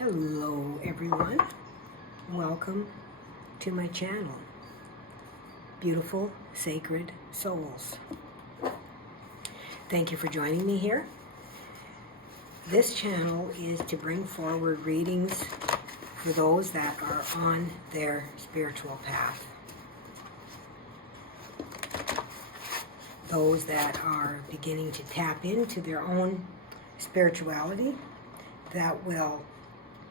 Hello everyone, welcome to my channel, Beautiful Sacred Souls. Thank you for joining me here. This channel is to bring forward readings for those that are on their spiritual path. Those that are beginning to tap into their own spirituality, that will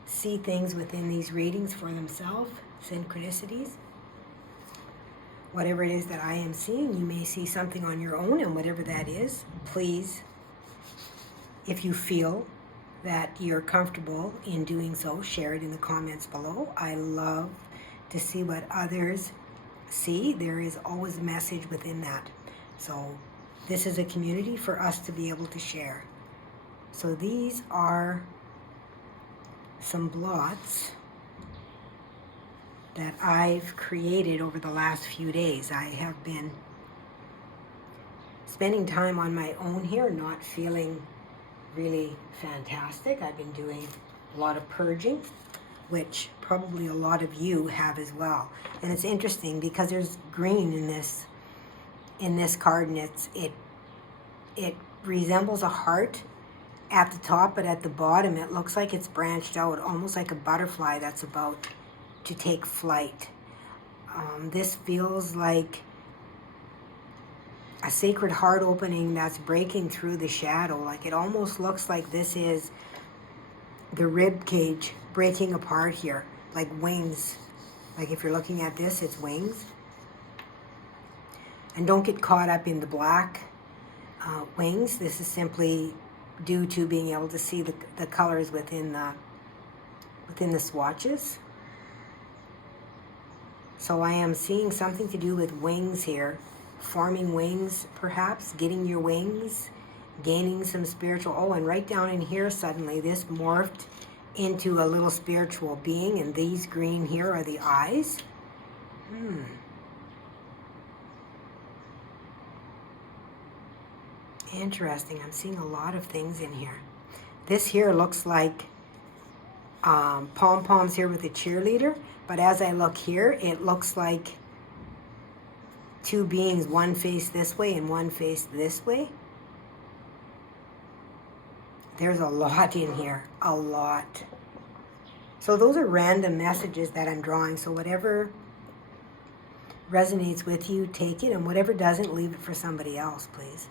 see things within these readings for themselves, synchronicities. Whatever it is that I am seeing, you may see something on your own, and whatever that is, please, if you feel that you're comfortable in doing so, share it in the comments below. I love to see what others see. There is always a message within that. So this is a community for us to be able to share. So these are some blots that I've created over the last few days. I have been spending time on my own here, not feeling really fantastic. I've been doing a lot of purging, which probably a lot of you have as well. And it's interesting because there's green in this card, and it resembles a heart at the top, but at the bottom it looks like it's branched out, almost like a butterfly that's about to take flight. This feels like a sacred heart opening that's breaking through the shadow. Like it almost looks like this is the rib cage breaking apart here, like wings. Like if you're looking at this, it's wings. And don't get caught up in the black wings. This is simply due to being able to see the colors within the swatches. So I am seeing something to do with wings here, forming wings perhaps, getting your wings, gaining some spiritual, and right down in here suddenly this morphed into a little spiritual being, and these green here are the eyes. Interesting. I'm seeing a lot of things in here. This here looks like pom-poms here with a cheerleader, but as I look here, it looks like two beings, one face this way and one face this way. There's a lot in here, a lot. So those are random messages that I'm drawing. So whatever resonates with you, take it, and whatever doesn't, leave it for somebody else, please.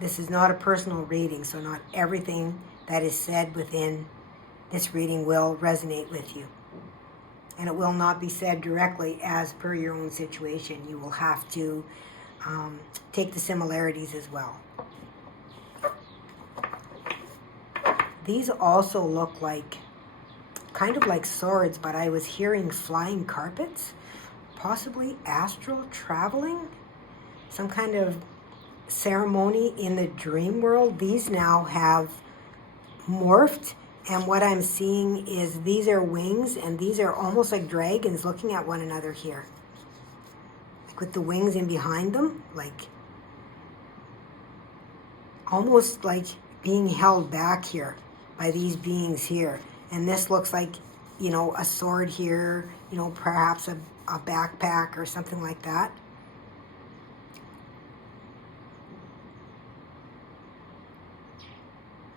This is not a personal reading, so not everything that is said within this reading will resonate with you. And it will not be said directly as per your own situation. You will have to take the similarities as well. These also look like, kind of like swords, but I was hearing flying carpets, possibly astral traveling, some kind of ceremony in the dream world. These now have morphed, and what I'm seeing is these are wings, and these are almost like dragons looking at one another here, like with the wings in behind them, like almost like being held back here by these beings here. And this looks like, a sword here, perhaps a backpack or something like that.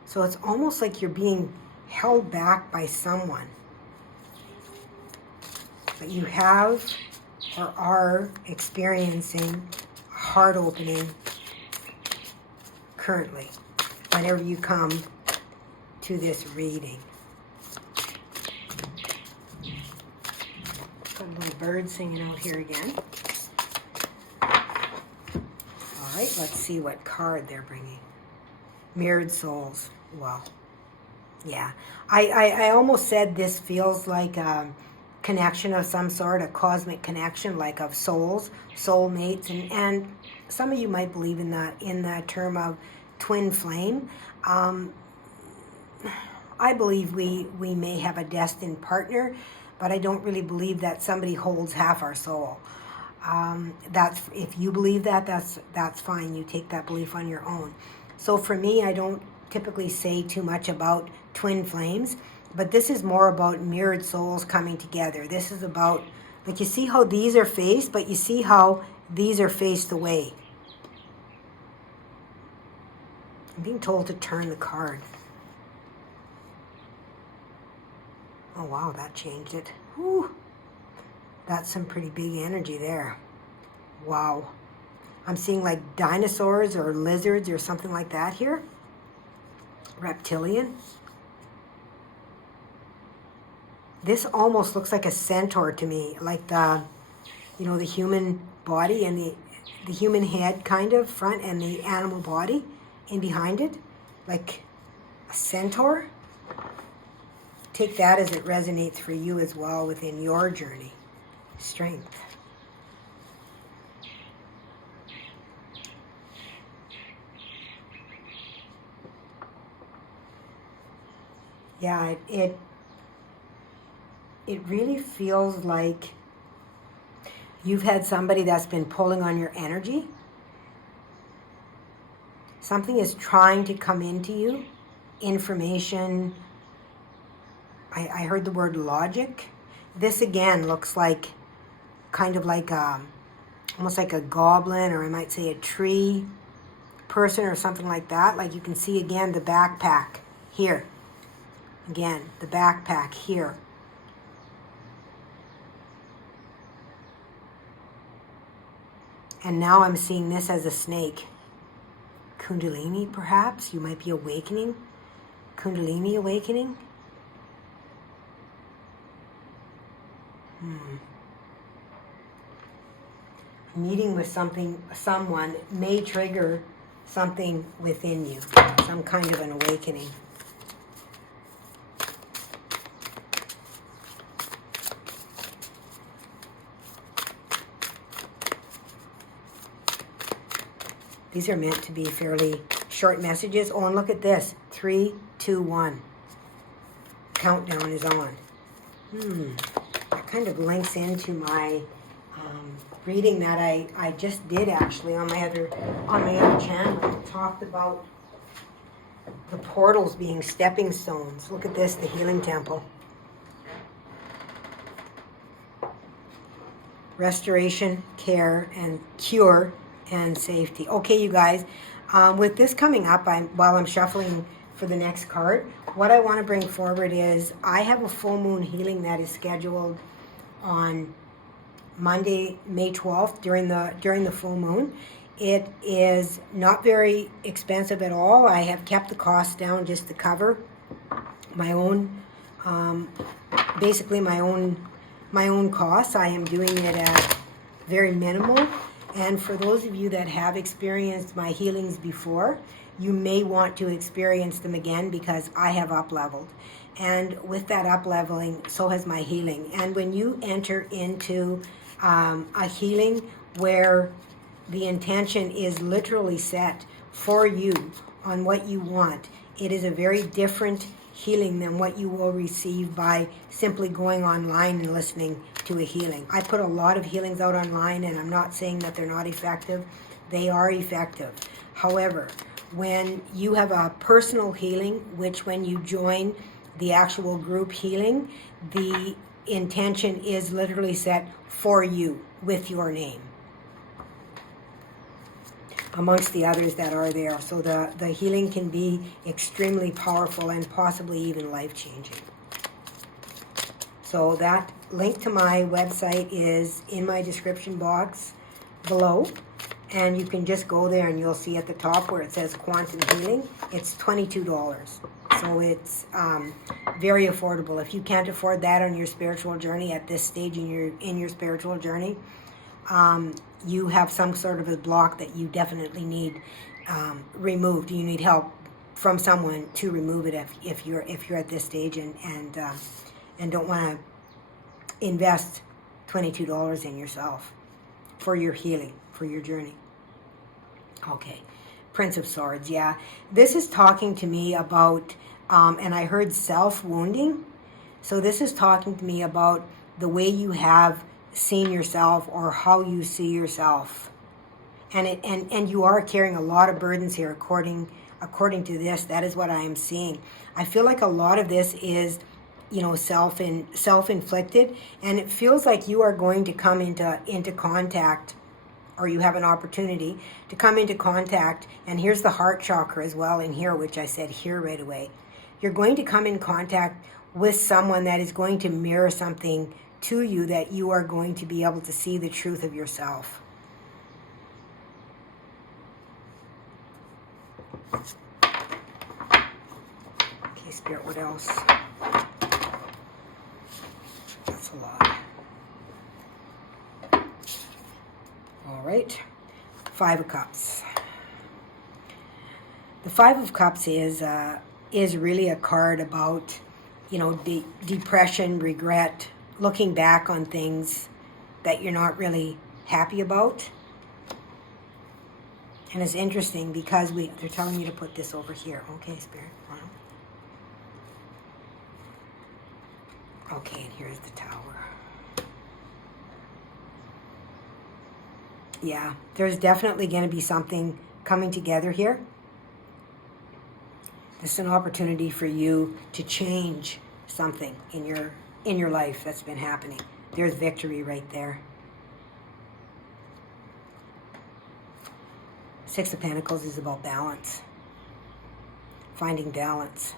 So it's almost like you're being held back by someone. But you have or are experiencing a heart opening currently, whenever you come to this reading. Got a little bird singing out here again. All right, let's see what card they're bringing. Mirrored souls. Well, yeah. I almost said this feels like a connection of some sort, a cosmic connection, like of souls, soulmates, and some of you might believe in that term of twin flame. I believe we may have a destined partner, but I don't really believe that somebody holds half our soul. If you believe that, that's fine. You take that belief on your own. So for me, I don't typically say too much about twin flames, but this is more about mirrored souls coming together. This is about, like, you see how these are faced, but you see how these are faced away. I'm being told to turn the card. Oh wow, that changed it. Whew. That's some pretty big energy there. Wow. I'm seeing like dinosaurs or lizards or something like that here. Reptilian. This almost looks like a centaur to me, like the, you know, the human body and the human head kind of front and the animal body in behind it, like a centaur. Take that as it resonates for you as well within your journey. Strength. Yeah, it really feels like you've had somebody that's been pulling on your energy. Something is trying to come into you. Information. I heard the word logic. This again looks like kind of like almost like a goblin, or I might say a tree person or something like that. Like you can see again the backpack here. Again, the backpack here. And now I'm seeing this as a snake. Kundalini, perhaps? You might be awakening. Kundalini awakening. Meeting with someone may trigger something within you. Some kind of an awakening. These are meant to be fairly short messages. Oh, and look at this. 3, 2, 1. Countdown is on. That kind of links into my reading that I just did actually on my other channel. It talked about the portals being stepping stones. Look at this, the healing temple. Restoration, care, and cure, and safety. Okay, you guys, with this coming up, while I'm shuffling for the next card, what I want to bring forward is I have a full moon healing that is scheduled on Monday, May 12th during the full moon. It is not very expensive at all. I have kept the cost down just to cover my own, basically my own costs. I am doing it at very minimal. And for those of you that have experienced my healings before, you may want to experience them again because I have up-leveled. And with that up-leveling, so has my healing. And when you enter into a healing where the intention is literally set for you on what you want, it is a very different healing than what you will receive by simply going online and listening to a healing. I put a lot of healings out online, and I'm not saying that they're not effective. They are effective. However, when you have a personal healing, which when you join the actual group healing, the intention is literally set for you with your name, amongst the others that are there. So the healing can be extremely powerful and possibly even life-changing. So that link to my website is in my description box below. And you can just go there and you'll see at the top where it says Quantum Healing. It's $22. So it's very affordable. If you can't afford that on your spiritual journey at this stage in your spiritual journey, you have some sort of a block that you definitely need removed. You need help from someone to remove it if you're at this stage and don't want to invest $22 in yourself for your healing, for your journey. Okay, Prince of Swords, yeah. This is talking to me about, and I heard self-wounding. So this is talking to me about the way you have seen yourself or how you see yourself. And you are carrying a lot of burdens here, according according to this, that is what I am seeing. I feel like a lot of this is, you know, self-inflicted, and it feels like you are going to come into contact, or you have an opportunity to come into contact, and here's the heart chakra as well in here, which I said here right away. You're going to come in contact with someone that is going to mirror something to you that you are going to be able to see the truth of yourself. Okay, Spirit, what else? That's a lot. All right. Five of Cups. The Five of Cups is really a card about, you know, depression, regret, looking back on things that you're not really happy about. And it's interesting because they're telling me to put this over here. Okay, Spirit. Wow. Okay, and here's the Tower. Yeah, there's definitely going to be something coming together here. This is an opportunity for you to change something in your life that's been happening. There's victory right there. Six of Pentacles is about balance. Finding balance.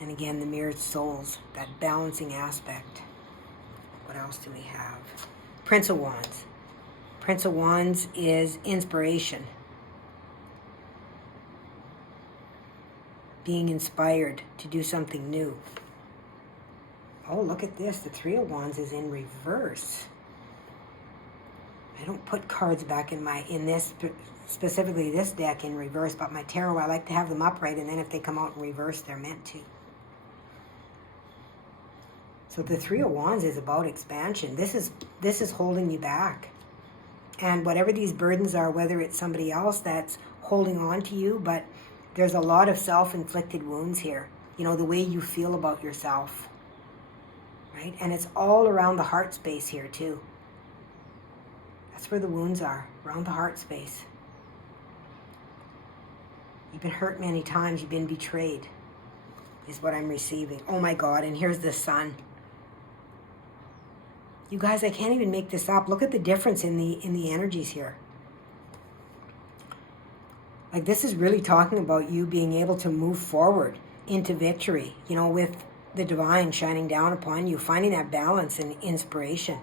And again, the mirrored souls, that balancing aspect. What else do we have? Prince of Wands. Prince of Wands is inspiration. Being inspired to do something new. Oh, look at this. The Three of Wands is in reverse. I don't put cards back in this, specifically this deck, in reverse, but my tarot, I like to have them upright, and then if they come out in reverse, they're meant to. So the Three of Wands is about expansion. This is holding you back. And whatever these burdens are, whether it's somebody else that's holding on to you, but there's a lot of self-inflicted wounds here. You know, the way you feel about yourself. Right? And it's all around the heart space here too. That's where the wounds are, around the heart space. You've been hurt many times, you've been betrayed, is what I'm receiving. Oh my God, and here's the Sun. You guys, I can't even make this up. Look at the difference in the energies here. Like, this is really talking about you being able to move forward into victory, you know, with the divine shining down upon you, finding that balance and inspiration.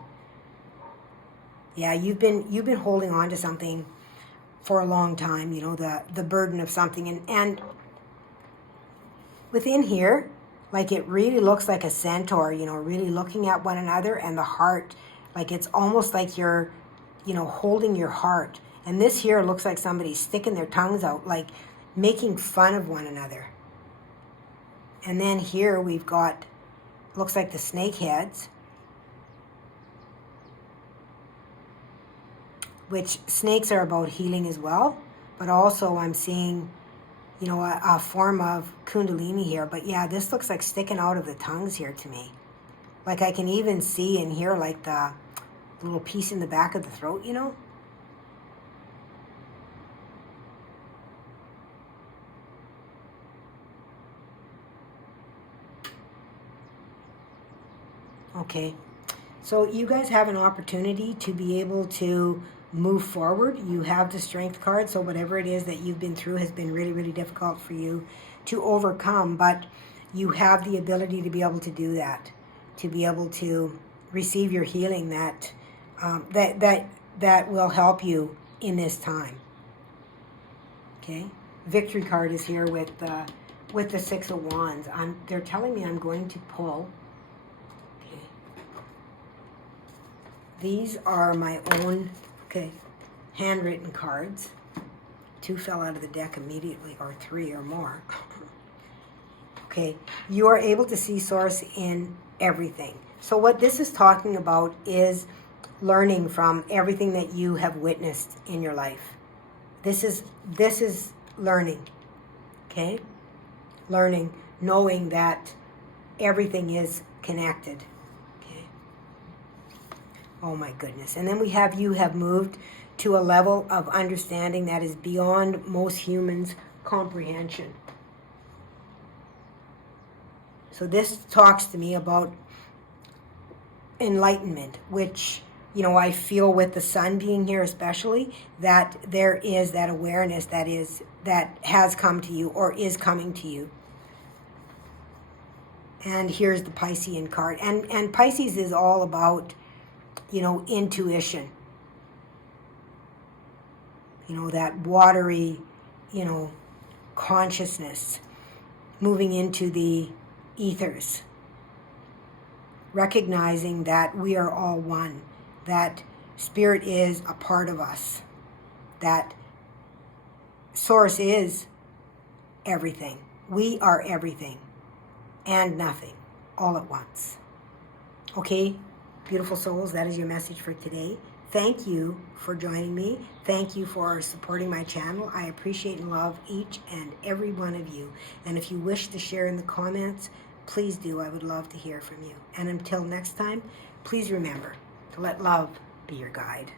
Yeah, you've been holding on to something for a long time, you know, the burden of something, and within here, like, it really looks like a centaur, you know, really looking at one another, and the heart, like, it's almost like you're, you know, holding your heart. And this here looks like somebody sticking their tongues out, like making fun of one another. And then here we've got, looks like the snake heads, which snakes are about healing as well. But also I'm seeing, you know, a form of kundalini here. But yeah, this looks like sticking out of the tongues here to me. Like, I can even see in here, like, the little piece in the back of the throat, you know? Okay, so you guys have an opportunity to be able to move forward. You have the Strength card, so whatever it is that you've been through has been really, really difficult for you to overcome, but you have the ability to be able to do that, to be able to receive your healing that that will help you in this time. Okay, Victory card is here with the Six of Wands. They're telling me I'm going to pull. These are my own, handwritten cards. 2 fell out of the deck immediately, or 3 or more. Okay, you are able to see source in everything. So what this is talking about is learning from everything that you have witnessed in your life. This is learning, okay? Learning, knowing that everything is connected. Oh my goodness. And then we have you have moved to a level of understanding that is beyond most humans' comprehension. So this talks to me about enlightenment, which, you know, I feel with the sun being here especially, that there is that awareness that has come to you or is coming to you. And here's the Piscean card. And Pisces is all about, you know, intuition. You know, that watery, you know, consciousness moving into the ethers. Recognizing that we are all one. That spirit is a part of us. That source is everything. We are everything and nothing all at once. Okay, beautiful souls, that is your message for today. Thank you for joining me. Thank you for supporting my channel. I appreciate and love each and every one of you. And if you wish to share in the comments, please do. I would love to hear from you. And until next time, please remember to let love be your guide.